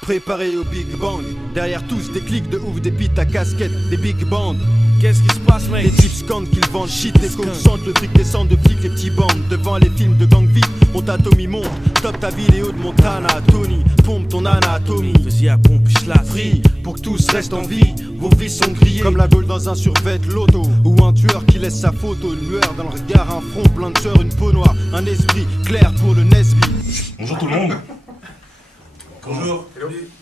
Préparé au Big Bang, derrière tous des clics de ouf, des bites à casquette, des big bands. Qu'est-ce qui se passe, mec? Les types scandent qu'ils vendent shit, les codes sentent, le fric descend de flics, les petits bandes. Devant les films de gang vite, on t'atomie monte. Top ta vidéo de Montana, Tony, pompe ton anatomie. Vas-y à pompe, la Free, pour que tous restent en vie, vos vies sont grillées. Comme la gaule dans un survêt loto, ou un tueur qui laisse sa photo. Une lueur dans le regard, un front plein de sueur, une peau noire, un esprit clair pour le Nesby. Bonjour tout le monde. Bonjour.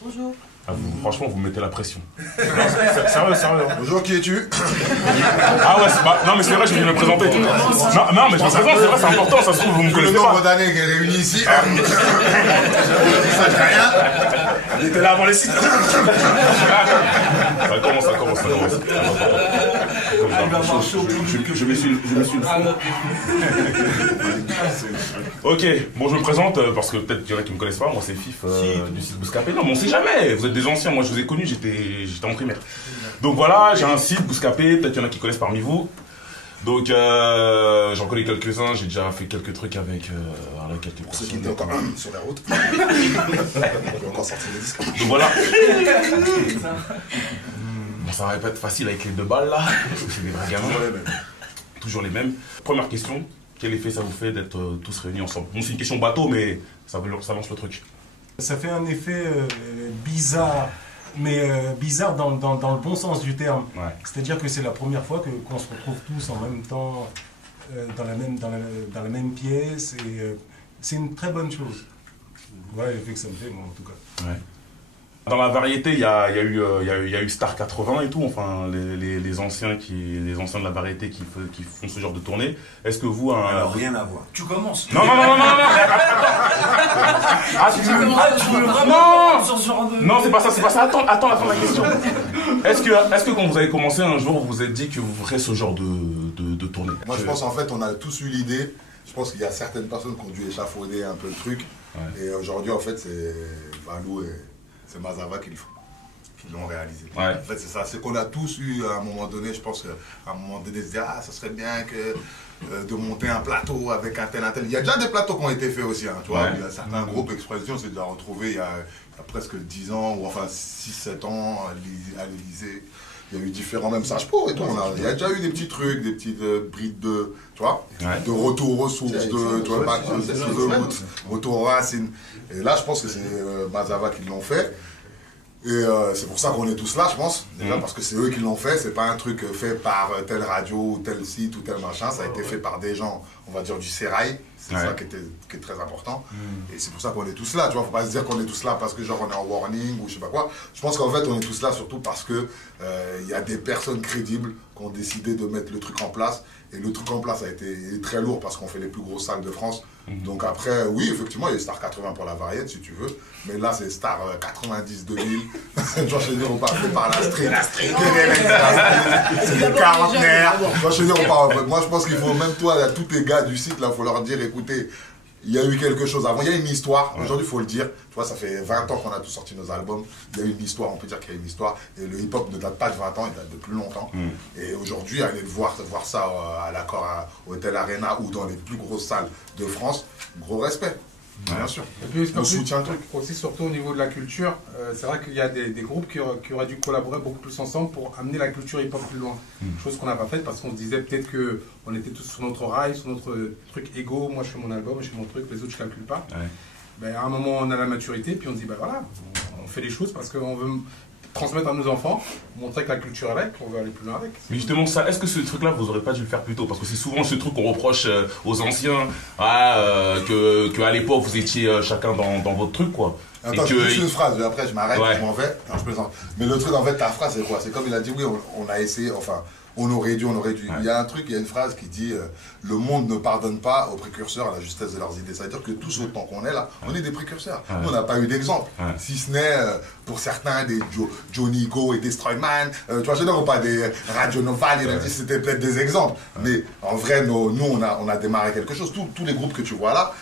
Bonjour. Ah, franchement, vous me mettez la pression. Sérieux, sérieux. Bonjour, qui es-tu? Ah ouais, non mais c'est vrai, je vais me présenter. Non, mais je me présente, c'est vrai, c'est important, ça se trouve, vous me connaissez Le nombre pas. d'années qu'elle est réunie ici. Ça, j'ai rien. Il était là avant les sites. Ça commence. Je me suis le front. Ok, bon je me présente parce que peut-être qu'il y en a qui me connaissent pas, moi c'est Fif du site Bouscapé. Non mais on sait jamais, vous êtes des anciens, moi je vous ai connus, j'étais en primaire. Donc voilà, j'ai un site Bouscapé, peut-être qu'il y en a qui connaissent parmi vous. Donc j'en connais quelques-uns, j'ai déjà fait quelques trucs avec quelques Pour ceux qui étaient encore sur la route. J'ai encore sorti les disques. Donc voilà. Bon, ça va pas être facile avec les 2 balles là, parce que c'est des vrais gamins. Toujours les mêmes. Première question, quel effet ça vous fait d'être tous réunis ensemble? Bon, c'est une question bateau, mais ça lance le truc. Ça fait un effet bizarre, mais bizarre dans le bon sens du terme. Ouais. C'est-à-dire que c'est la première fois qu'on se retrouve tous en même temps dans la même pièce, et c'est une très bonne chose. Voilà l'effet que ça me fait, moi, en tout cas. Ouais. Dans la variété, il y a eu Star 80 et tout, enfin les anciens de la variété qui font ce genre de tournée. Est-ce que vous Alors, rien à voir. Tu commences. Non. Ah, tu veux vraiment? Non, c'est pas ça. Attends la fin de la question. Est-ce que quand vous avez commencé un jour, vous vous êtes dit que vous ferez ce genre de tournée? Moi, je pense en fait, on a tous eu l'idée. Je pense qu'il y a certaines personnes qui ont dû échafauder un peu le truc. Ouais. Et aujourd'hui, en fait, c'est Valou et c'est Mazava qui l'ont réalisé. Ouais. En fait, c'est ça. C'est qu'on a tous eu, à un moment donné, je pense qu'à un moment donné, se dire, ah, ça serait bien que de monter un plateau avec un tel. Il y a déjà des plateaux qui ont été faits aussi, hein, tu vois. Ouais. Il y a certains groupes Expression, c'est déjà retrouvé il y a presque 10 ans, ou enfin 6-7 ans, à l'Élysée. Il y a eu différents, même Sage Po et tout. Il y a déjà eu des petits trucs, des petites brides de, tu vois, de retour aux sources, tu vois, back to the roots, retour aux racines. Et là, je pense que c'est Mazava qui l'ont fait. Et c'est pour ça qu'on est tous là, je pense. Déjà parce que c'est eux qui l'ont fait. C'est pas un truc fait par telle radio ou tel site ou tel machin. Ça a été fait par des gens, on va dire, du sérail. C'est ça qui est très important. Et c'est pour ça qu'on est tous là. Tu vois, faut pas se dire qu'on est tous là parce que genre on est en warning ou je sais pas quoi. Je pense qu'en fait on est tous là surtout parce que il y a des personnes crédibles qui ont décidé de mettre le truc en place. Et le truc en place a été très lourd parce qu'on fait les plus grosses salles de France. Donc après, oui, effectivement, il y a Star 80 pour la variété si tu veux. Mais là, c'est Star 90 2000. Tu vois, je veux dire, on parle par la street. C'est des quarantenaires. Tu vois, je veux dire, on parle. Moi, je pense qu'il faut, même toi, tous tes gars du site, là, il faut leur dire, écoutez, il y a eu quelque chose avant, il y a une histoire, aujourd'hui il faut le dire, tu vois, ça fait 20 ans qu'on a tous sorti nos albums, il y a une histoire, on peut dire qu'il y a une histoire, et le hip-hop ne date pas de 20 ans, il date de plus longtemps, et aujourd'hui, aller voir ça à l'accord au Hotel Arena ou dans les plus grosses salles de France, gros respect. Bien sûr. Et puis, on soutient le truc. Aussi, surtout au niveau de la culture, c'est vrai qu'il y a des groupes qui auraient dû collaborer beaucoup plus ensemble pour amener la culture hip-hop plus loin. Chose qu'on n'a pas faite parce qu'on se disait peut-être qu'on était tous sur notre rail, sur notre truc égo. Moi, je fais mon album, je fais mon truc, les autres, je ne calcule pas. Ouais. Ben, à un moment, on a la maturité, puis on se dit, ben voilà, on fait les choses parce qu'on veut transmettre à nos enfants, montrer que la culture est là, qu'on veut aller plus loin avec. Mais justement, ça, est-ce que ce truc-là, vous n'aurez pas dû le faire plus tôt? Parce que c'est souvent ce truc qu'on reproche aux anciens, qu'à l'époque, vous étiez chacun dans votre truc, quoi. Attends, je dis une phrase, après je m'arrête, je m'en vais, non, je plaisante. Mais le truc, en fait, ta phrase, c'est quoi? C'est comme il a dit, oui, on a essayé, enfin, on aurait dû. Ouais. Il y a un truc, il y a une phrase qui dit le monde ne pardonne pas aux précurseurs à la justesse de leurs idées. C'est-à-dire que tous autant qu'on est là, on est des précurseurs. Nous, on n'a pas eu d'exemple. Si ce n'est pour certains des Johnny Go et Destroyman, tu vois, je ne pas des Radio Noval, c'était peut-être des exemples. Mais en vrai, nous, on a démarré quelque chose. Tous les groupes que tu vois là,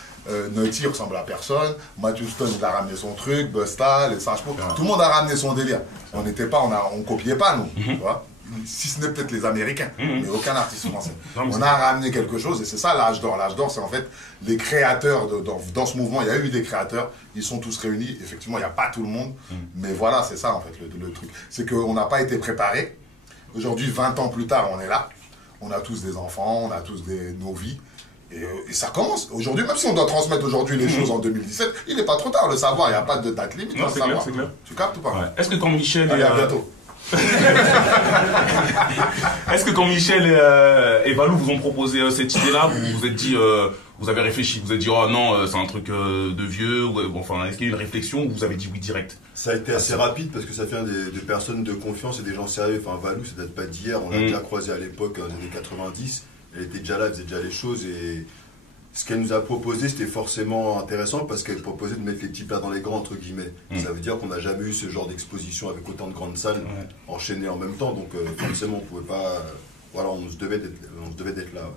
Naughty ressemble à personne, Matthew Stone il a ramené son truc, Busta, les Sage Po, tout le monde a ramené son délire. On n'était pas, on copiait pas nous, tu vois. si ce n'est peut-être les Américains, mais aucun artiste français. Non, on a ramené quelque chose et c'est ça l'âge d'or. L'âge d'or, c'est en fait les créateurs dans ce mouvement. Il y a eu des créateurs, ils sont tous réunis. Effectivement, il n'y a pas tout le monde, mais voilà, c'est ça en fait le truc. C'est qu'on n'a pas été préparés. Aujourd'hui, 20 ans plus tard, on est là. On a tous des enfants, on a tous nos vies. Et ça commence. Aujourd'hui, même si on doit transmettre aujourd'hui les choses en 2017, il n'est pas trop tard. Le savoir, il n'y a pas de date limite. Non, c'est clair, c'est clair. Tu captes ou pas? Ouais. Est-ce que quand Michel... Allez, à bientôt. Est-ce que quand Michel et Valou vous ont proposé cette idée-là, vous vous êtes dit, vous avez réfléchi, vous vous êtes dit, oh non, c'est un truc de vieux, enfin, est-ce qu'il y a eu une réflexion ou vous avez dit oui direct? Ça a été assez rapide parce que ça vient des personnes de confiance et des gens sérieux. Enfin, Valou, ça date pas d'hier, on l'a déjà croisé à l'époque, dans les années 90. Elle était déjà là, elle faisait déjà les choses et ce qu'elle nous a proposé, c'était forcément intéressant parce qu'elle proposait de mettre les petits plats dans les grands, entre guillemets. Ça veut dire qu'on n'a jamais eu ce genre d'exposition avec autant de grandes salles enchaînées en même temps, donc forcément on pouvait pas... voilà, on se devait d'être là.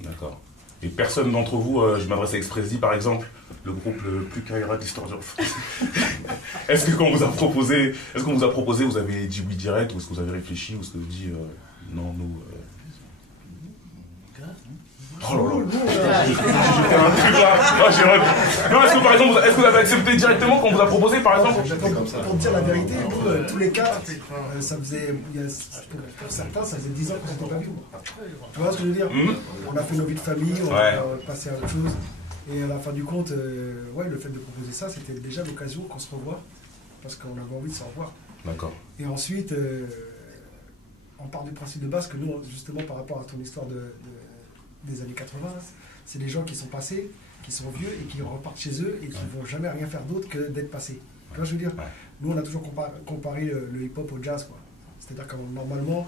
D'accord. Et personne d'entre vous, je m'adresse à Expresi par exemple, le groupe le plus carrière de l'histoire de France. Est-ce que quand on vous a proposé, vous avez dit oui direct, ou est-ce que vous avez réfléchi, ou est-ce que vous avez dit non, nous... Oh là là, j'ai fait un truc là. Non, est-ce que par exemple, est-ce que vous avez accepté directement quand on vous a proposé par exemple? Pour dire la vérité, nous, tous les cas, ça faisait, pour certains, ça faisait 10 ans qu'on s'était pas vus. Tu vois ce que je veux dire? On a fait nos vies de famille, on a passé à autre chose. Et à la fin du compte, ouais, le fait de proposer ça, c'était déjà l'occasion qu'on se revoie. Parce qu'on avait envie de se revoir. D'accord. Et ensuite, on part du principe de base que nous, justement, par rapport à ton histoire des années 80, c'est des gens qui sont passés, qui sont vieux et qui repartent chez eux et qui ne vont jamais rien faire d'autre que d'être passés. Tu vois ce que je veux dire? Nous, on a toujours comparé le hip-hop au jazz, quoi. C'est-à-dire que normalement,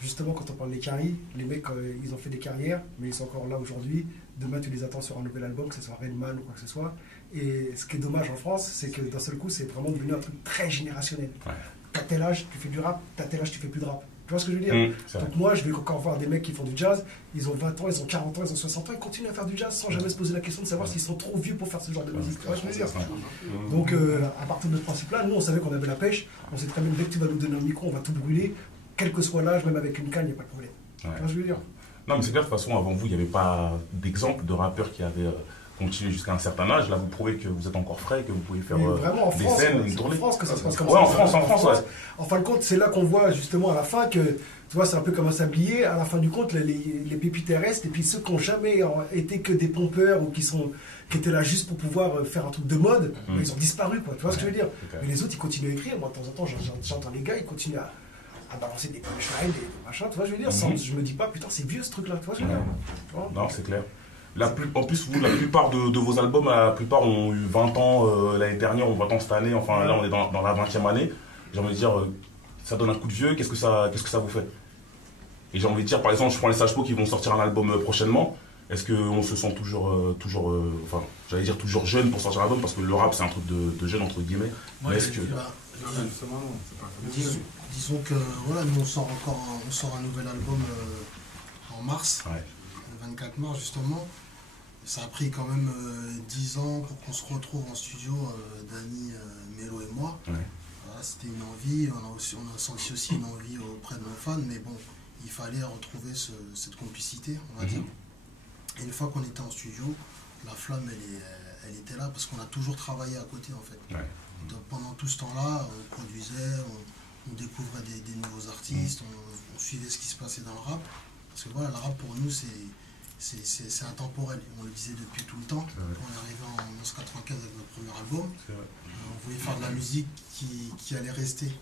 justement, quand on parle des carries, les mecs, ils ont fait des carrières, mais ils sont encore là aujourd'hui. Demain, tu les attends sur un nouvel album, que ce soit Redman ou quoi que ce soit. Et ce qui est dommage en France, c'est que d'un seul coup, c'est vraiment devenu un truc très générationnel. T'as tel âge, tu fais du rap, t'as tel âge, tu fais plus de rap. Tu vois ce que je veux dire? Donc moi, je vais encore voir des mecs qui font du jazz, ils ont 20 ans, ils ont 40 ans, ils ont 60 ans, ils continuent à faire du jazz sans jamais se poser la question de savoir s'ils sont trop vieux pour faire ce genre de musique. Tu vois ce que je veux dire? Donc à partir de ce principe-là, nous on savait qu'on avait la pêche, on sait très bien que dès que tu vas nous donner un micro, on va tout brûler, quel que soit l'âge, même avec une canne, il n'y a pas de problème. Tu vois ce que je veux dire? Non mais c'est clair, de toute façon, avant vous, il n'y avait pas d'exemple de rappeurs qui avaient continué jusqu'à un certain âge. Là, vous prouvez que vous êtes encore frais, que vous pouvez faire des scènes, une tournée. En France que ça se passe comme ça. Ouais, en France, ouais. En fin de compte, c'est là qu'on voit justement à la fin que, tu vois, c'est un peu comme un sablier. À la fin du compte, les pépites restent. Et puis ceux qui n'ont jamais été que des pompeurs ou qui étaient là juste pour pouvoir faire un truc de mode, ils ont disparu, quoi. Tu vois ce que je veux dire? Mais les autres, ils continuent à écrire. Moi, de temps en temps, j'entends les gars, ils continuent à balancer des punchlines, des machins. Tu vois ce que je veux dire? Sans, je me dis pas, putain, c'est vieux ce truc-là. Tu vois ce que je veux dire? Non, c'est clair. En plus, vous, la plupart de vos albums, la plupart ont eu 20 ans l'année dernière, ou 20 ans cette année, enfin là on est dans la 20e année. J'ai envie de dire, ça donne un coup de vieux, qu'est-ce que ça vous fait? Et j'ai envie de dire, par exemple, je prends les Sage Po qui vont sortir un album prochainement. Est-ce qu'on se sent toujours enfin, j'allais dire toujours jeune pour sortir un album, parce que le rap c'est un truc de jeune entre guillemets. Mais est-ce que... Disons que voilà, nous on sort un nouvel album en mars. Le 24 mars justement. Ça a pris quand même 10 ans pour qu'on se retrouve en studio, Dany, Mélo et moi. Voilà, c'était une envie, on a senti aussi une envie auprès de nos fans, mais bon, il fallait retrouver cette complicité, on va dire. Et une fois qu'on était en studio, la flamme elle était là parce qu'on a toujours travaillé à côté en fait. Donc, pendant tout ce temps-là, on produisait, on découvrait des nouveaux artistes, on suivait ce qui se passait dans le rap. Parce que voilà, le rap pour nous c'est intemporel, on le disait depuis tout le temps. Quand on est arrivé en 1995 avec notre premier album, on voulait faire de la musique qui allait rester.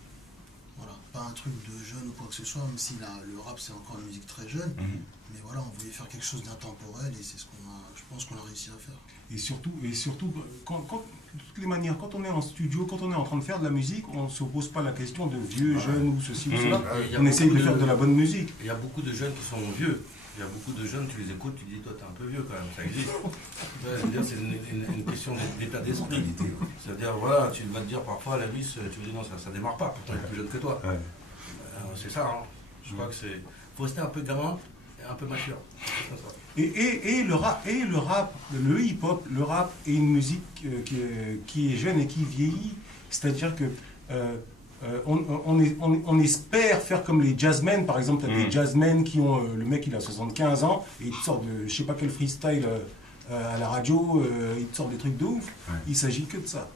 Voilà, pas un truc de jeune ou quoi que ce soit, même si le rap c'est encore une musique très jeune, mais voilà, on voulait faire quelque chose d'intemporel et c'est ce je pense qu'on a réussi à faire. Et surtout de toutes les manières, quand on est en studio, quand on est en train de faire de la musique, on ne se pose pas la question de vieux, jeunes ou ceci ou cela. On essaye de faire de la bonne musique. Il y a beaucoup de jeunes qui sont vieux. Il y a beaucoup de jeunes, tu les écoutes, tu dis, toi, t'es un peu vieux quand même, ça existe. C'est une question d'état d'esprit. C'est-à-dire, voilà, tu vas te dire parfois, la vis, tu dis, non, ça démarre pas, pourtant il est plus jeune que toi. C'est ça, hein. Je crois que c'est... Il faut rester un peu gamin et un peu mature. Et le rap, le hip-hop, le rap est une musique qui est jeune et qui vieillit. C'est-à-dire que on espère faire comme les jazzmen, par exemple, t'as des jazzmen qui ont, le mec il a 75 ans, et il te sort de je sais pas quel freestyle à la radio, il te sort des trucs de ouf, il s'agit que de ça.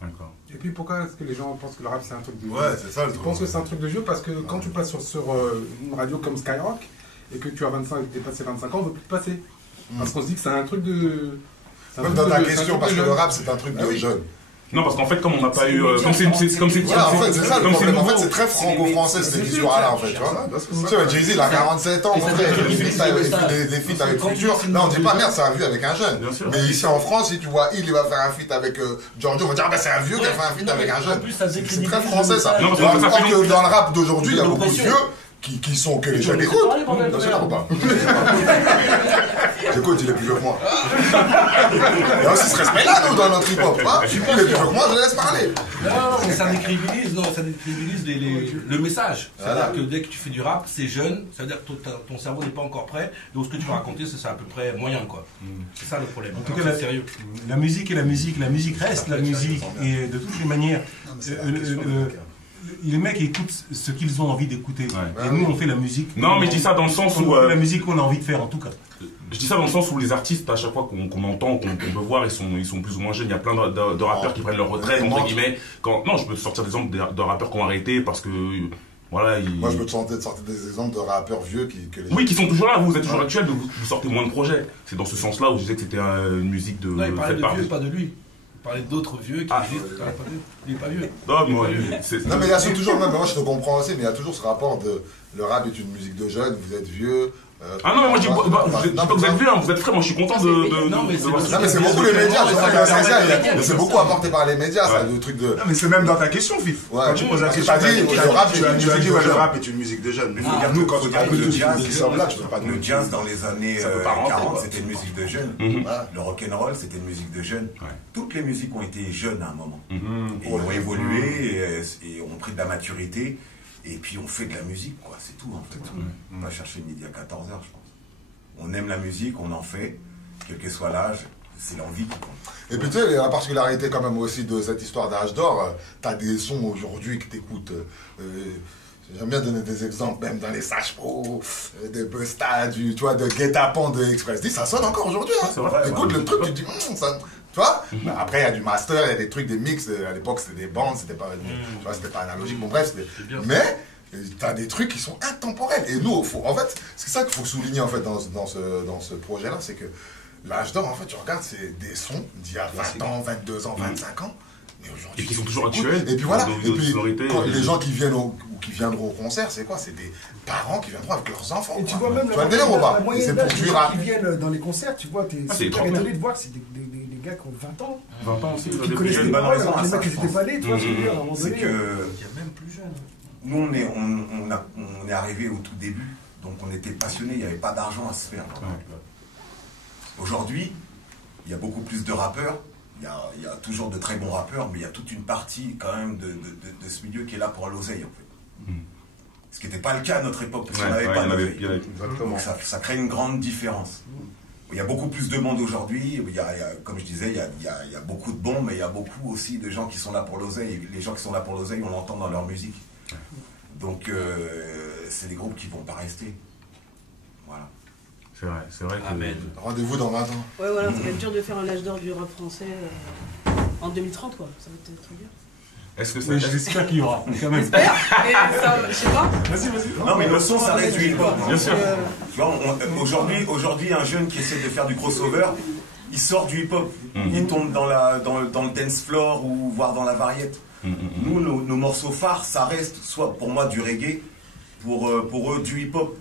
D'accord. Et puis pourquoi est-ce que les gens pensent que le rap c'est un truc de jeu? Ouais, c'est ça le Je truc. pense que c'est un truc de jeu parce que quand tu passes sur une radio comme Skyrock et que tu as dépassé 25 ans, on ne veut plus te passer. Parce qu'on se dit que c'est un truc de... Même dans ta question, parce que le rap c'est un truc de jeune. Non, parce qu'en fait, comme on n'a pas eu. Comme c'est. Voilà, en fait, c'est ça le problème. En fait, c'est très franco-français cette histoire-là, en fait. Tu vois, Jay-Z, il a 47 ans, mon frère, il fait des feats avec Future. Là, on dit pas merde, c'est un vieux avec un jeune. Mais ici en France, si tu vois, il va faire un feat avec Giorgio, on va dire, ah ben c'est un vieux qui a fait un feat avec un jeune. C'est très français ça. Alors que dans le rap d'aujourd'hui, il y a beaucoup de vieux qui sont que les jeunes écoutent. Non, c'est là ou pas? J'écoute, il est plus vieux que moi. Il y a aussi ce respect-là, nous, dans notre hip-hop. Il est plus vieux que moi, je le laisse parler. Non, mais ça décrédibilise le message. C'est-à-dire que dès que tu fais du rap, c'est jeune, c'est-à-dire que ton cerveau n'est pas encore prêt, donc ce que tu vas raconter, c'est à peu près moyen, quoi. C'est ça le problème. En tout cas, sérieux. La musique est la musique reste la musique, et de toutes les manières, les mecs écoutent ce qu'ils ont envie d'écouter. Et nous, on fait la musique. Non, mais je dis ça dans le sens où. la musique qu'on a envie de faire, en tout cas. Je dis ça dans le sens où les artistes, à chaque fois qu'on entend, qu'on peut voir, ils sont plus ou moins jeunes. Il y a plein de rappeurs qui prennent leur retraite, entre guillemets. Non, je peux sortir des exemples de rappeurs qui ont arrêté parce que. Voilà, moi, je peux te sortir des exemples de rappeurs vieux qui sont toujours là. Vous êtes toujours actuels, mais vous sortez moins de projets. C'est dans ce sens-là où je disais que c'était une musique de. Non, il parlait de vieux, pas de lui. Parler d'autres vieux qui existent. Il n'est pas vieux. Non, mais il y a toujours, même moi je te comprends aussi, mais il y a toujours ce rapport de le rap est une musique de jeunes, vous êtes vieux. Ah non, mais moi je dis pas que vous êtes vieux, vous êtes frais, moi je suis content de. Non, mais c'est beaucoup les médias, c'est beaucoup apporté par les médias, ça, le truc de. Non, mais c'est même dans ta question, Fif. Quand tu poses la question, tu as dit le rap est une musique de jeunes. Mais il faut dire, nous, quand on regarde le jazz qui sommes là, tu peux pas nous. Le jazz dans les années 40, c'était une musique de jeunes. Le rock'n'roll, c'était une musique de jeunes. Toutes les musiques ont été jeunes à un moment. Et ont évolué et ont pris de la maturité. Et puis on fait de la musique, quoi, c'est tout en fait. On va chercher midi à 14h, je pense. On aime la musique, on en fait, quel que soit l'âge, c'est l'envie qui compte. Et puis tu sais, la particularité quand même aussi de cette histoire d'âge d'or, t'as des sons aujourd'hui que t'écoutes. J'aime bien donner des exemples, même dans les Sage Pro, des Busta, tu vois, de Guet-Apens, de Express 10, ça sonne encore aujourd'hui. Hein. T'écoutes le truc, tu te dis, ça. Tu vois, après il y a du master, il y a des trucs, des mix, à l'époque c'était des bandes, c'était pas, tu vois, c'était pas analogique, bon bref, mais t'as des trucs qui sont intemporels. Et nous, en fait, c'est ça qu'il faut souligner en fait dans ce projet-là, c'est que l'âge d'or, en fait, tu regardes, c'est des sons d'il y a 20 ans, 22 ans, 25 ans, mais aujourd'hui. Et qui sont toujours actuels. Et puis voilà, et puis les gens qui viennent qui viendront au concert, c'est quoi? C'est des parents qui viendront avec leurs enfants. Et tu vois même la moyenne d'âge des gens qui viennent dans les concerts, tu vois, t'es super étonné de voir que c'est des gars qui ont 20 ans. 20 ans aussi, qui connaissent les paroles, les mecs qui étaient pas nés, tu vois ce que je veux dire, à un moment donné. C'est que. Il y a même plus jeune. Nous, on est arrivé au tout début, donc on était passionnés, il n'y avait pas d'argent à se faire. Aujourd'hui, il y a beaucoup plus de rappeurs, il y a toujours de très bons rappeurs, mais il y a toute une partie quand même de ce milieu qui est là pour l'oseille en fait. Ce qui n'était pas le cas à notre époque, parce qu'on n'avait pas d'oseille. Donc ça crée une grande différence. Il y a beaucoup plus de monde aujourd'hui, comme je disais, il y a beaucoup de bons, mais il y a beaucoup aussi de gens qui sont là pour l'oseille. Les gens qui sont là pour l'oseille, on l'entend dans leur musique. Donc c'est des groupes qui ne vont pas rester. Voilà. C'est vrai. Amen. Rendez-vous dans 20 ans. Ouais, voilà, ça va être dur de faire un âge d'or du rap français en 2030, quoi. Ça va être très dur. Est-ce que oui, j'espère qu'il y aura, quand même. J'espère, mais ça, je sais pas. Vas-y. Non, mais le son, ça reste du hip-hop. Bien sûr. Aujourd'hui, un jeune qui essaie de faire du crossover, il sort du hip-hop. Il tombe dans le dance floor ou voire dans la variette. Nous, nos morceaux phares, ça reste soit pour moi du reggae, pour eux du hip-hop.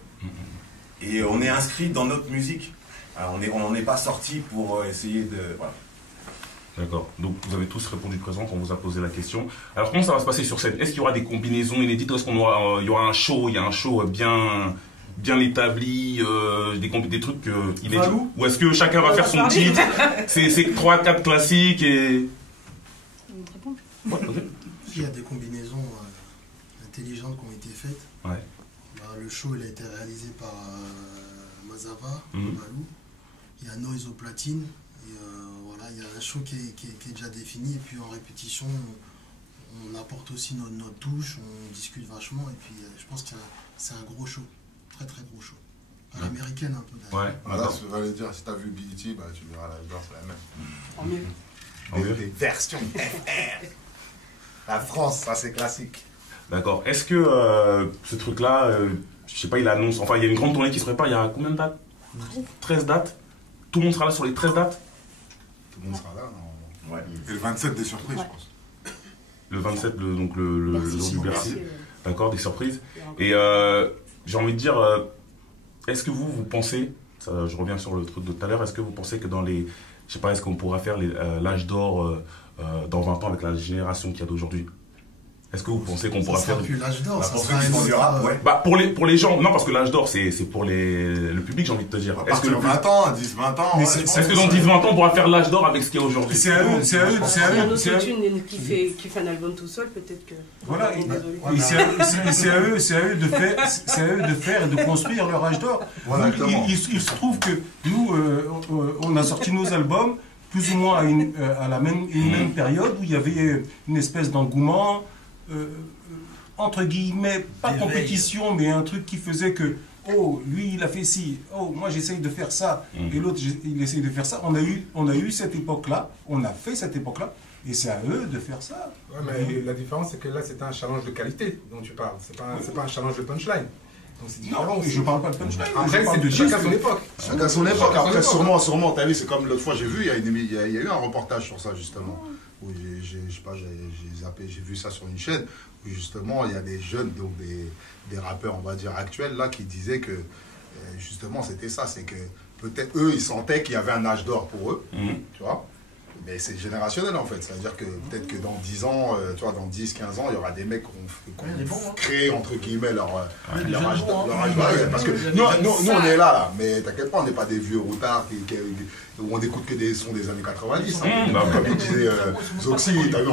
Et on est inscrit dans notre musique. Alors, on n'en est pas sorti pour essayer de... Voilà. D'accord. Donc vous avez tous répondu présent quand on vous a posé la question. Alors comment ça va se passer sur scène? Est-ce qu'il y aura des combinaisons inédites? Est-ce qu'il y aura un show? Il y a un show bien établi, des trucs inédits? Ou est-ce que chacun va faire son titre? C'est 3-4 classiques et... Il y a des combinaisons intelligentes qui ont été faites. Ouais. Le show il a été réalisé par Mazava, Balou. Il y a Noise au platine. Et, voilà, il y a un show qui est déjà défini. Et puis en répétition, on apporte aussi notre touche, on discute vachement, et puis je pense que c'est un gros show, très très gros show. À l'américaine un peu d'ailleurs. Ouais, voilà, je vais dire, si t'as vu BET, bah, tu verras l'âge d'or, c'est la même. En mieux. Des versions FR. La France, ça c'est classique. D'accord. Est-ce que ce truc-là, je sais pas, il annonce, enfin il y a une grande tournée qui se prépare, il y a combien de dates? 13 dates. Tout le monde sera là sur les 13 dates? Tout le monde sera là, non? Ouais. Et le 27 des surprises, je pense. Le 27, donc le jour du Bercy. D'accord, des surprises. Et j'ai envie de dire, est-ce que vous pensez, ça, je reviens sur le truc de tout à l'heure, est-ce que vous pensez que dans les, je sais pas, est-ce qu'on pourra faire l'âge d'or dans 20 ans avec la génération qu'il y a d'aujourd'hui? Est-ce que vous pensez qu'on pourra faire plus l'âge d'or, ça sera du rap, ouais. Bah pour les gens, non, parce que l'âge d'or c'est pour le public, j'ai envie de te dire. Est-ce que 20 ans, 10, 20 ans, est-ce que dans 10, 20 ans on pourra faire l'âge d'or avec ce qu'il y a aujourd'hui? C'est à eux, c'est à eux, c'est à eux. Il y a un autotune qui fait un album tout seul, peut-être que. Voilà, et c'est à eux de faire et de construire leur âge d'or. Il se trouve que nous, on a sorti nos albums plus ou moins à la même période où il y avait une espèce d'engouement. Entre guillemets, pas compétition, mais un truc qui faisait que, oh, lui il a fait ci, oh, moi j'essaye de faire ça, et l'autre il essaye de faire ça. On a eu cette époque-là, on a fait cette époque-là, et c'est à eux de faire ça. Ouais, mais la différence c'est que là c'était un challenge de qualité dont tu parles, c'est pas un challenge de punchline. Donc c'est différent. Non, je parle pas de punchline. Après c'est de chacun son époque. Chacun son époque. Après sûrement, t'as vu, c'est comme l'autre fois j'ai vu, il y a eu un reportage sur ça justement. Où j'ai vu ça sur une chaîne où justement il y a des jeunes, donc des rappeurs on va dire actuels là qui disaient que justement c'était ça, c'est que peut-être eux ils sentaient qu'il y avait un âge d'or pour eux, tu vois, mais c'est générationnel en fait, c'est à dire que peut-être que dans 10 ans, tu vois, dans 10-15 ans il y aura des mecs qui ont créé entre guillemets leur âge d'or, parce que nous on est là, mais t'inquiète pas, on n'est pas des vieux routards où on n'écoute que des sons des années 90. Comme il disait Zoxy, t'as vu,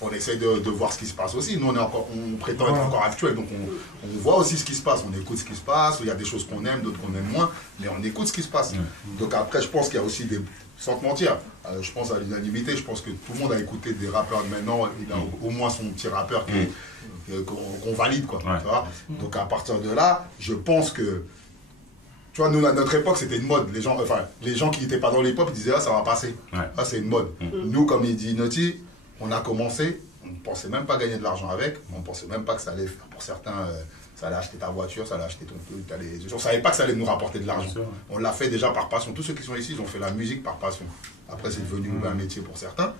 on essaye de voir ce qui se passe aussi. Nous, on prétend être encore actuel, donc on voit aussi ce qui se passe. On écoute ce qui se passe. Il y a des choses qu'on aime, d'autres qu'on aime moins, mais on écoute ce qui se passe. Donc après, je pense qu'il y a aussi des... Sans te mentir, je pense à l'unanimité, je pense que tout le monde a écouté des rappeurs maintenant. Il a au moins son petit rappeur qu'on valide, quoi. Tu vois. Donc à partir de là, je pense que... Tu vois, nous, à notre époque, c'était une mode. Les gens qui n'étaient pas dans l'hip-hop, ils disaient, ah, ça va passer. Ah, c'est une mode. Nous, comme il dit Naughty, on a commencé, on ne pensait même pas gagner de l'argent avec, on ne pensait même pas que ça allait faire, pour certains, ça allait acheter ta voiture, ça allait acheter ton truc. On ne savait pas que ça allait nous rapporter de l'argent. On l'a fait déjà par passion. Tous ceux qui sont ici, ils ont fait la musique par passion. Après, c'est devenu un métier pour certains.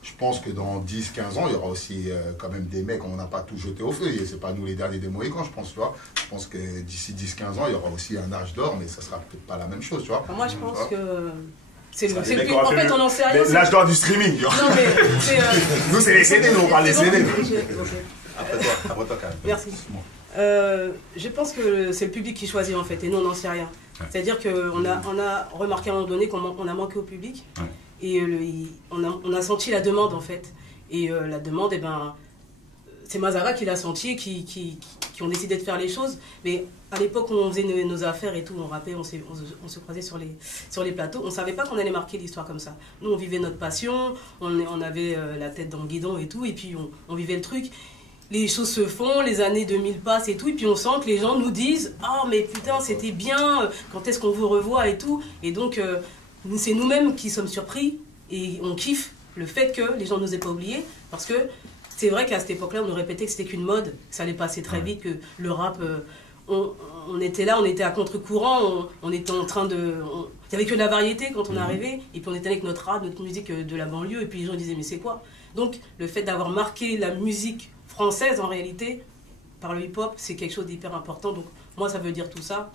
Je pense que dans 10-15 ans, il y aura aussi quand même des mecs, on n'a pas tout jeté au feu. Et c'est pas nous les derniers des Mohicans, je pense, tu vois. Je pense que d'ici 10-15 ans, il y aura aussi un âge d'or, mais ça sera peut-être pas la même chose, tu vois. Moi, je pense que c'est le plus... En fait, on n'en sait rien. L'âge d'or du streaming. Non, mais nous, c'est les CD, nous, on parle des CD. Après toi, quand même. Merci. Je pense que c'est le public qui choisit, en fait, et nous, on n'en sait rien. C'est-à-dire qu'on a remarqué à un moment donné qu'on a manqué au public. Et on a senti la demande en fait. Et la demande, eh ben, c'est Mazara qui l'a senti, qui ont décidé de faire les choses. Mais à l'époque où on faisait nos affaires et tout, on rappait, on se croisait sur les plateaux, on ne savait pas qu'on allait marquer l'histoire comme ça. Nous, on vivait notre passion, on avait la tête dans le guidon et tout, et puis on vivait le truc. Les choses se font, les années 2000 passent et tout, et puis on sent que les gens nous disent « Ah, mais putain, c'était bien, quand est-ce qu'on vous revoit et tout ?» Et donc... c'est nous-mêmes qui sommes surpris et on kiffe le fait que les gens ne nous aient pas oubliés, parce que c'est vrai qu'à cette époque-là, on nous répétait que c'était qu'une mode, que ça allait passer très vite, que le rap, on était là, on était à contre-courant, on était en train de... Il n'y avait que de la variété quand on est arrivé, et puis on était avec notre rap, notre musique de la banlieue, et puis les gens disaient mais c'est quoi? Donc le fait d'avoir marqué la musique française en réalité, par le hip-hop, c'est quelque chose d'hyper important, donc moi ça veut dire tout ça.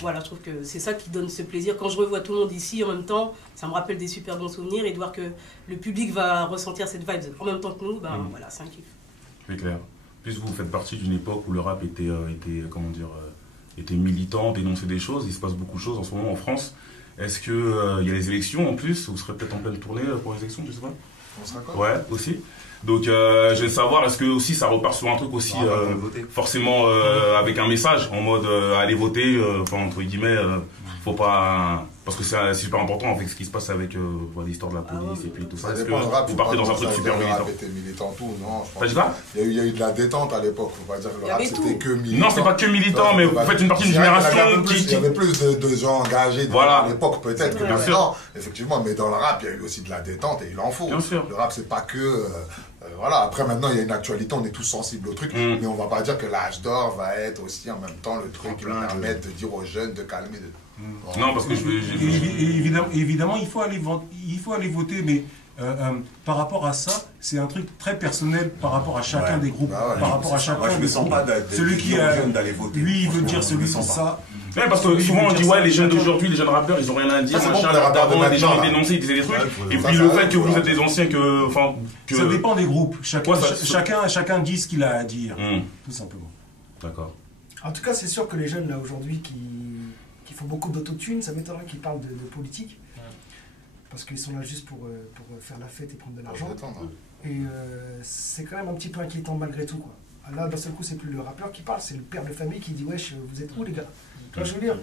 Voilà, je trouve que c'est ça qui donne ce plaisir. Quand je revois tout le monde ici en même temps, ça me rappelle des super bons souvenirs, et de voir que le public va ressentir cette vibe en même temps que nous, ben voilà, c'est un kiff. C'est clair. Plus vous faites partie d'une époque où le rap était militant, dénonçait des choses, il se passe beaucoup de choses en ce moment en France. Est-ce qu'il y a les élections en plus? Vous serez peut-être en pleine tournée pour les élections, je sais pas. On sera quoi? Ouais, aussi. Donc je vais savoir, est-ce que aussi ça repart sur un truc aussi forcément avec un message en mode allez voter, enfin entre guillemets, faut pas Parce que c'est super important avec ce qui se passe avec l'histoire de la police et puis tout ça. Est-ce que vous partez dans un truc super militant? T'as dit quoi? Il y a eu de la détente à l'époque. Faut pas dire que le rap c'était que militant. Non, c'est pas que militant, mais vous faites une partie d'une génération qui. Il y avait plus de gens engagés à l'époque peut-être que maintenant. Effectivement, mais dans le rap, il y a eu aussi de la détente et il en faut. Bien sûr. Le rap, c'est pas que. Voilà, après maintenant il y a une actualité, on est tous sensibles au truc, mais on va pas dire que l'âge d'or va être aussi en même temps le truc qui va permettre de dire aux jeunes de calmer. Non, parce que évidemment, il faut aller voter, mais par rapport à ça, c'est un truc très personnel par rapport à chacun des groupes. Par rapport à chacun des groupes. Celui qui lui, il veut dire celui qui ça. Ouais, parce que souvent on dit ouais les jeunes d'aujourd'hui, les jeunes rappeurs, ils ont rien à dire, machin, d'avant, les gens dénonçaient, ils disaient des trucs. Et puis le fait que vous êtes des anciens que. Ça dépend des groupes. Chacun dit ce qu'il a à dire, tout simplement. D'accord. En tout cas, c'est sûr que les jeunes là aujourd'hui qui font beaucoup d'autotune, ça m'étonnerait qu'ils parlent de politique. Parce qu'ils sont là juste pour faire la fête et prendre de l'argent. Et c'est quand même un petit peu inquiétant malgré tout, quoi. Là, d'un seul coup, c'est plus le rappeur qui parle, c'est le père de famille qui dit « Wesh, vous êtes où les gars ?» Tu vois, je veux dire,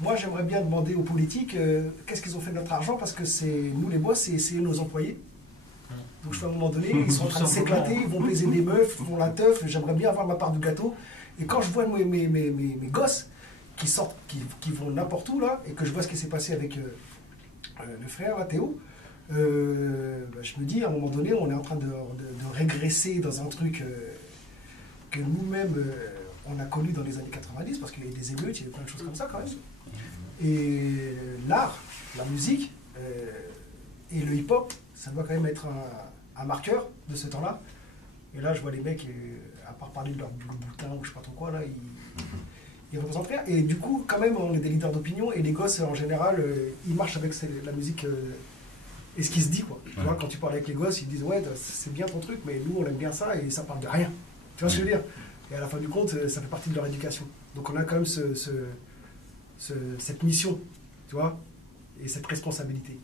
moi, j'aimerais bien demander aux politiques qu'est-ce qu'ils ont fait de notre argent, parce que c'est nous les boss et c'est nos employés. Donc, à un moment donné, ils sont en train de s'éclater, ils vont baiser des meufs, ils font la teuf, j'aimerais bien avoir ma part du gâteau. Et quand je vois mes gosses qui sortent, qui vont n'importe où, là, et que je vois ce qui s'est passé avec le frère, là, Théo, je me dis, à un moment donné, on est en train de régresser dans un truc que nous-mêmes, on a connu dans les années 90, parce qu'il y a eu des émeutes, il y a eu plein de choses comme ça quand même. Et l'art, la musique et le hip-hop, ça doit quand même être un marqueur de ce temps-là. Et là, je vois les mecs, à part parler de leur boutin ou je sais pas trop quoi, là, ils représentent rien. Et du coup, quand même, on est des leaders d'opinion, et les gosses, en général, ils marchent avec la musique... et ce qui se dit, quoi. Tu vois, quand tu parles avec les gosses, ils disent ouais, c'est bien ton truc, mais nous on aime bien ça et ça parle de rien. Tu vois ce que je veux dire? Et à la fin du compte, ça fait partie de leur éducation. Donc on a quand même cette mission, tu vois, et cette responsabilité.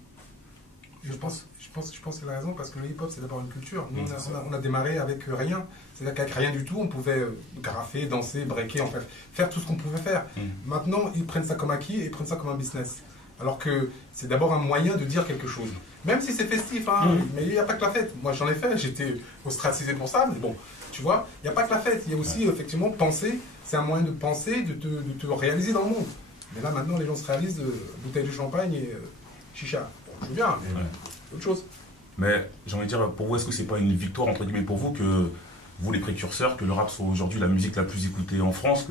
Je pense que c'est la raison, parce que le hip-hop c'est d'abord une culture. Nous on a démarré avec rien. C'est-à-dire qu'avec rien du tout, on pouvait graffer, danser, breaker, en fait, faire tout ce qu'on pouvait faire. Maintenant, ils prennent ça comme acquis et ils prennent ça comme un business. Alors que c'est d'abord un moyen de dire quelque chose. Même si c'est festif, hein, mais il n'y a pas que la fête. Moi j'en ai fait, j'étais ostracisé pour ça, mais bon, tu vois, il n'y a pas que la fête. Il y a aussi effectivement penser, c'est un moyen de penser, de te réaliser dans le monde. Mais là maintenant les gens se réalisent bouteille de champagne et chicha. Bon, je veux bien, mais autre chose. Mais j'ai envie de dire, pour vous, est-ce que c'est pas une victoire, entre guillemets, pour vous, que vous, les précurseurs, que le rap soit aujourd'hui la musique la plus écoutée en France,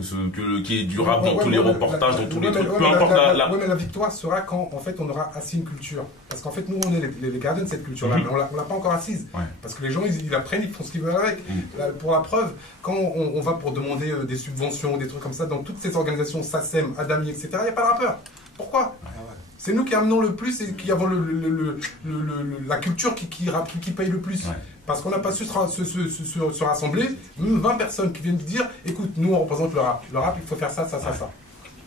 qui est du rap dans tous les reportages, dans tous les trucs, peu importe la... Oui, mais la victoire sera quand, en fait, on aura assis une culture. Parce qu'en fait, nous, on est les gardiens de cette culture-là, mais on l'a pas encore assise. Parce que les gens, ils l'apprennent, ils font ce qu'ils veulent avec. Là, pour la preuve, quand on va pour demander des subventions, des trucs comme ça, dans toutes ces organisations, SACEM, ADAMI, etc., il n'y a pas de rappeur. Pourquoi? C'est nous qui amenons le plus et qui avons la culture qui paye le plus. Parce qu'on n'a pas su se rassembler, 20 personnes qui viennent dire écoute, nous on représente le rap. Le rap, il faut faire ça, ça, ça, ça.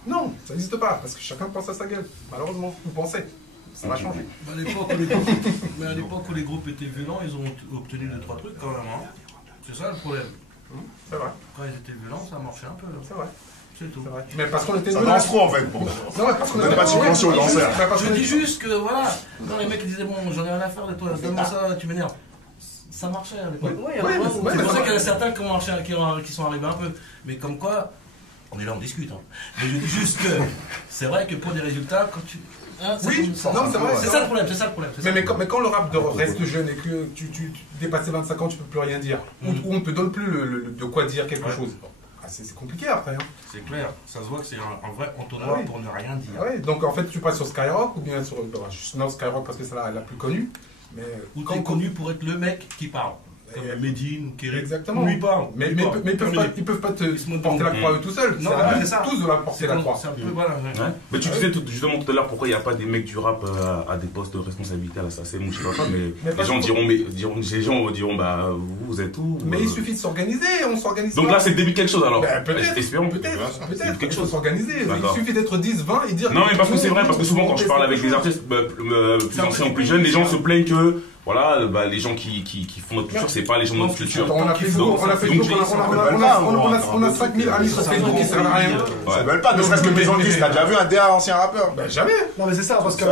Non, ça n'existe pas, parce que chacun pense à sa gueule. Malheureusement, vous pensez. Ça va changer. À l'époque où les groupes étaient violents, ils ont obtenu 2-3 trucs quand même. Hein. C'est ça le problème. C'est vrai. Quand ils étaient violents, ça marchait un peu. C'est vrai. C'est tout. Mais parce qu'on était... Ça danse trop en fait pour nous. Non, ouais, parce qu'on n'avait pas de subvention aux danseurs. Je dis juste que voilà, quand les mecs disaient bon, j'en ai rien à faire de toi, donne-moi ça, tu m'énerves. Ça marchait à l'époque. C'est pour ça qu'il y en a certains qui ont marché, qui sont arrivés un peu. Mais comme quoi, on est là, on discute. Hein. Mais je dis juste que c'est vrai que pour des résultats, quand tu... Hein, oui, non, c'est vrai. C'est ça le problème, c'est ça le problème. Mais quand le rap reste jeune et que tu dépasses 25 ans, tu peux plus rien dire. Ou on te donne plus de quoi dire quelque chose. C'est compliqué après. Hein. C'est clair, ça se voit que c'est un vrai entonnoir pour ne rien dire. Donc en fait, tu passes sur Skyrock ou bien sur. Non, Skyrock parce que c'est la plus connue. Mais ou t'es connu pour être le mec qui parle. Comme Medine, Kéry. Exactement. Lui parle. Mais ils peuvent pas te porter la croix eux tout seuls. Non, c'est ça. Tous doivent porter la croix. C'est un peu voilà. Mais tu disais justement tout à l'heure pourquoi il n'y a pas des mecs du rap à des postes de responsabilité à la SACEM ou je sais pas, mais les gens diront bah vous êtes où? Mais il suffit de s'organiser, on s'organise. Donc là c'est le début de quelque chose alors. Espérons. Peut-être quelque chose s'organiser. Il suffit d'être 10, 20 et dire. Non mais parce que c'est vrai, parce que souvent quand je parle avec des artistes plus anciens ou plus jeunes, les gens se plaignent que voilà, bah, les gens qui font notre culture, c'est pas les gens de notre culture. On a Facebook, on a 5000 amis sur Facebook qui servent à rien. Ça veulent pas, ne serait-ce que Maison 10, t'as déjà vu un DA ancien rappeur? Ben jamais. Non mais c'est ça, parce que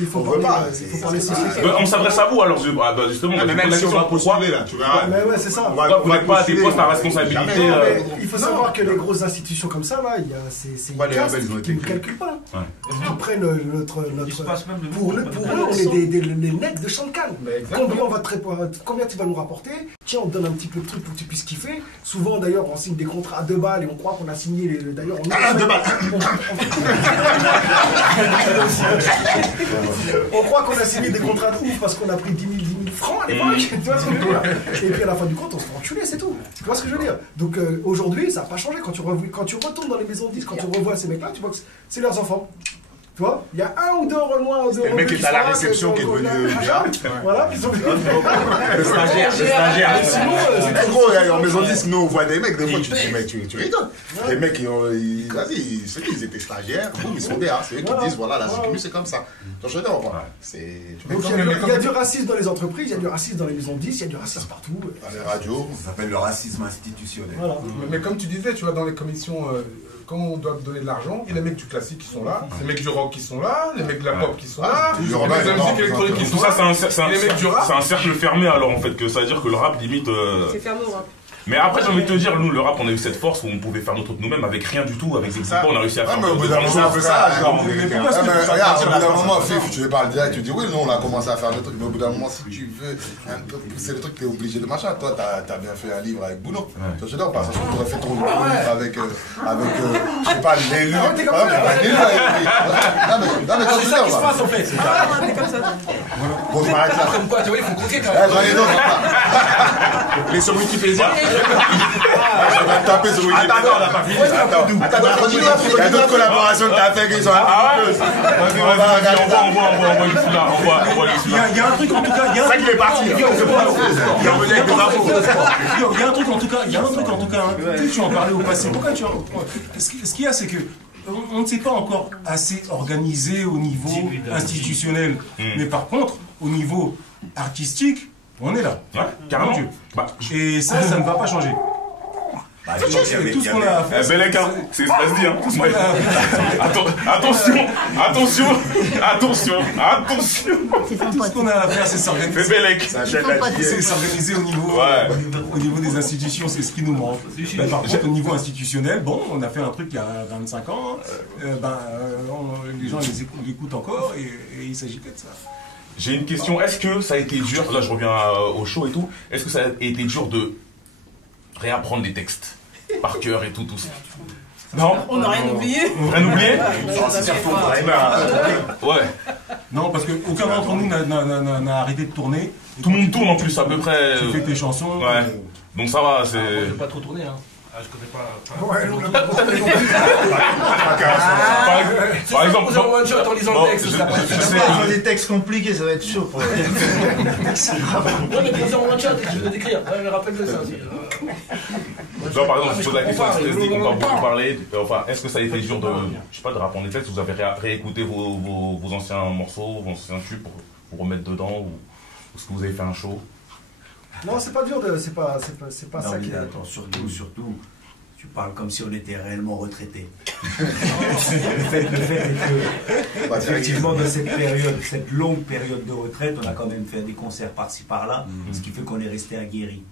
il faut parler société. On s'adresse à vous alors, justement. Mais même si on va postuler là, tu verras. Mais ouais, c'est ça. Vous n'êtes pas à des postes à responsabilité. Il faut savoir que les grosses institutions comme ça, là, c'est une caste qui ne calcule pas. Ils prennent notre... Pour eux, on est les necks de champ de canne. Combien tu vas nous rapporter? Tiens, on te donne un petit peu de trucs pour que tu puisses kiffer. Souvent, d'ailleurs, on signe des contrats à 2 balles et on croit qu'on a signé... D'ailleurs, on... 2 balles. On croit qu'on a signé des contrats de ouf parce qu'on a pris 10 000 francs à l'époque. Tu vois ce que je veux dire? Et puis à la fin du compte, on se fait enculer, c'est tout. Tu vois ce que je veux dire? Donc aujourd'hui, ça n'a pas changé. Quand tu retournes dans les maisons de disques, quand tu revois ces mecs-là, tu vois que c'est leurs enfants. Tu vois, il y a 1 ou 2 Renois, le mec qui est à la réception qui est devenu DA. Voilà, ils sont le stagiaire. C'est gros, en maison 10, nous on voit des mecs, des fois tu te dis, mais tu rigoles. Les mecs, vas-y, ils étaient stagiaires, boum, ils sont DA. C'est eux qui disent, voilà, la sécurité c'est comme ça. Donc il y a du racisme dans les entreprises, il y a du racisme dans les maisons de 10, il y a du racisme partout. Dans les radios. Ça s'appelle le racisme institutionnel. Mais comme tu disais, tu vois, dans les commissions. Quand on doit donner de l'argent, il y a les mecs du classique qui sont là, les mecs du rock qui sont là, les mecs de la pop qui sont là, les mecs de la musique électronique qui sont là, les mecs du rap. C'est un cercle fermé alors en fait, que ça veut dire que le rap limite... C'est fermé au rap. Mais après j'ai envie de te dire, nous le rap on a eu cette force où on pouvait faire notre truc nous-mêmes avec rien du tout, avec des groupes on a réussi à faire... mais au bout d'un moment on fait ça, regarde, au bout d'un moment tu veux pas le dire, tu dis oui, nous on a commencé à faire le truc, mais au bout d'un moment si tu veux un peu pousser le truc t'es obligé de machin. Toi t'as bien fait un livre avec Bouno, je te dis pas, ça tu aurais fait ton livre avec je sais pas, l'élu. Non mais toi tu sais, se passe en fait. Bon je m'arrête là. Comme quoi, tu vois, il faut croquer quand même. J'en ai d'autres. Les sur Wikipédia. Je vais taper sur Wikipédia. Attends, on n'a pas fini. Attends, il y a d'autres collaborations que tu as fait qui sont un peu plus. Vas-y, on voit Il y a un truc en tout cas. C'est ça qu'il est parti. Il y a un truc en tout cas. Tu en parlais au passé. Pourquoi tu en... Ce qu'il y a, c'est que on ne s'est pas encore assez organisé au niveau institutionnel. Mais par contre, au niveau artistique, on est là. Ouais, carrément. Et ça ne va pas changer. Tout ce qu'on a à faire. Bellec, c'est pas se dire. Attention. Tout ce qu'on a à faire, c'est s'organiser. Fais Bellec. C'est s'organiser au niveau des institutions, c'est ce qui nous manque. Par contre, au niveau institutionnel, bon, on a fait un truc il y a 25 ans. Les gens les écoutent encore et il s'agit que de ça. J'ai une question. Est-ce que ça a été dur, là je reviens au show et tout, est-ce que ça a été dur de réapprendre des textes par cœur et tout ça? Non. On n'a rien oublié. Rien oublié? Ouais. Non, parce qu'aucun d'entre nous n'a arrêté de tourner. Tout le monde tourne en plus à peu près. Tu fais tes chansons. Ouais. Donc ça va, c'est... Je vais pas trop tourner, hein. Je connais pas. Par exemple, vous avez one shot en lisant le texte. Je sais des textes compliqués, ça va être chaud. Non, mais posez en one shot et je vais l'écrire. Rappelle-le ça aussi. Genre, par exemple, je pose la question à SSD qu'on va beaucoup parler. Enfin, est-ce que ça a été dur de, je sais pas, de rapprendre les textes? Vous avez réécouté vos anciens morceaux, vos anciens tubes pour remettre dedans, ou est-ce que vous avez fait un show? Non, c'est pas dur de, c'est pas ça qui est. Attends, surtout, tu parles comme si on était réellement retraités. le fait est que, effectivement, dans cette longue période de retraite, on a quand même fait des concerts par-ci par-là, ce qui fait qu'on est resté aguerri,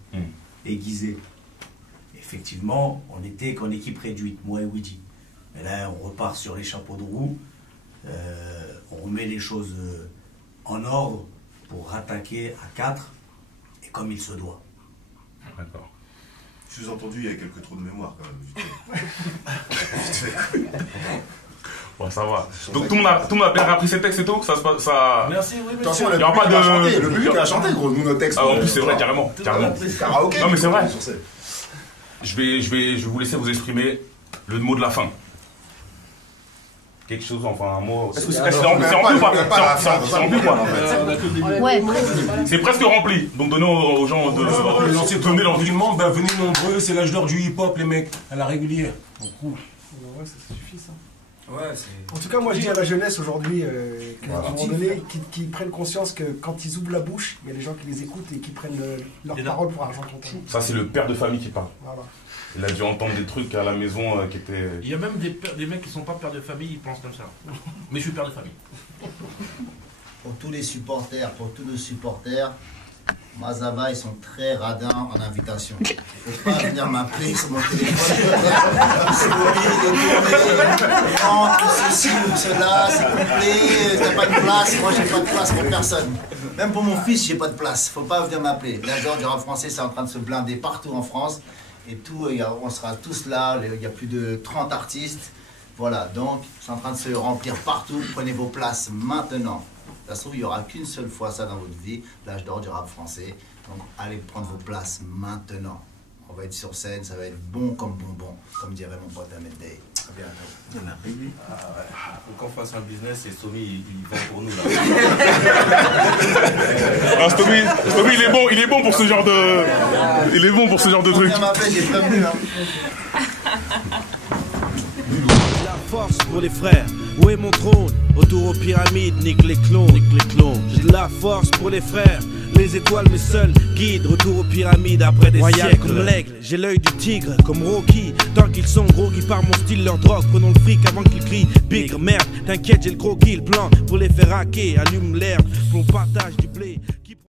aiguisé. Effectivement, on était qu'en équipe réduite, moi et Woody. Mais là, on repart sur les chapeaux de roue, on remet les choses en ordre pour rattaquer à 4. Comme il se doit. D'accord. Sous-entendu, il y a quelques trous de mémoire quand même. Ouais, ça va. Donc tout le monde a bien appris ses textes et tout, ça se passe, ça... Merci, oui, mais attention, il n'y aura pas de... Le public a chanté, gros, nous, nos textes. Ah, en plus, c'est vrai, carrément. Karaoké. Non, mais c'est vrai. Je vais vous laisser vous exprimer le mot de la fin. Quelque chose, enfin un mot. Est-ce que c'est rempli ou pas? C'est rempli ou pas? Ouais. C'est presque rempli. Donc donnez aux gens de donner leur document. Ben venez nombreux, c'est l'âge d'or du hip-hop, les mecs, à la régulière. Ouais, ça suffit ça. En tout cas, moi je dis à la jeunesse aujourd'hui, qu'à un moment donné, qu'ils prennent conscience que quand ils ouvrent la bouche, il y a des gens qui les écoutent et qui prennent leurs paroles pour argent comptant. Ça, c'est le père de famille qui parle. Voilà. Il a dû entendre des trucs à la maison qui étaient. Il y a même des mecs qui sont pas pères de famille, ils pensent comme ça. Mais je suis père de famille. Pour tous les supporters, pour tous nos supporters, Mazava, ils sont très radins en invitation. Il ne faut pas venir m'appeler sur mon téléphone. Non, tout ceci ou cela, c'est complet, t'as pas de place. Moi, j'ai pas de place pour personne. Même pour mon fils, j'ai pas de place. Faut pas venir m'appeler. L'âge d'or du rap français, c'est en train de se blinder partout en France. Et tout, on sera tous là. Il y a plus de 30 artistes. Voilà, donc, c'est en train de se remplir partout. Prenez vos places maintenant. Ça se trouve, il n'y aura qu'une seule fois ça dans votre vie, l'âge d'or du rap français. Donc, allez prendre vos places maintenant. On va être sur scène, ça va être bon comme bonbon, comme dirait mon pote Ahmed Day. À bientôt. Faut qu'on fasse un business et Stomy, il vend pour nous là. Ah, Stomy, il est bon pour ce genre de. Il est bon pour ce genre de truc. J'ai prévenu, hein. La force pour les frères, où est mon trône? Autour aux pyramides, nique les clones, J'ai de la force pour les frères, les étoiles mes seuls guides. Retour aux pyramides après des siècles. Comme l'aigle, j'ai l'œil du tigre, comme Rocky. Tant qu'ils sont gros, qui par mon style leur drogue. Prenons le fric avant qu'ils crient bigre. Merde, t'inquiète, j'ai le croquis, le plan pour les faire hacker. Allume l'air, pour le partage du blé.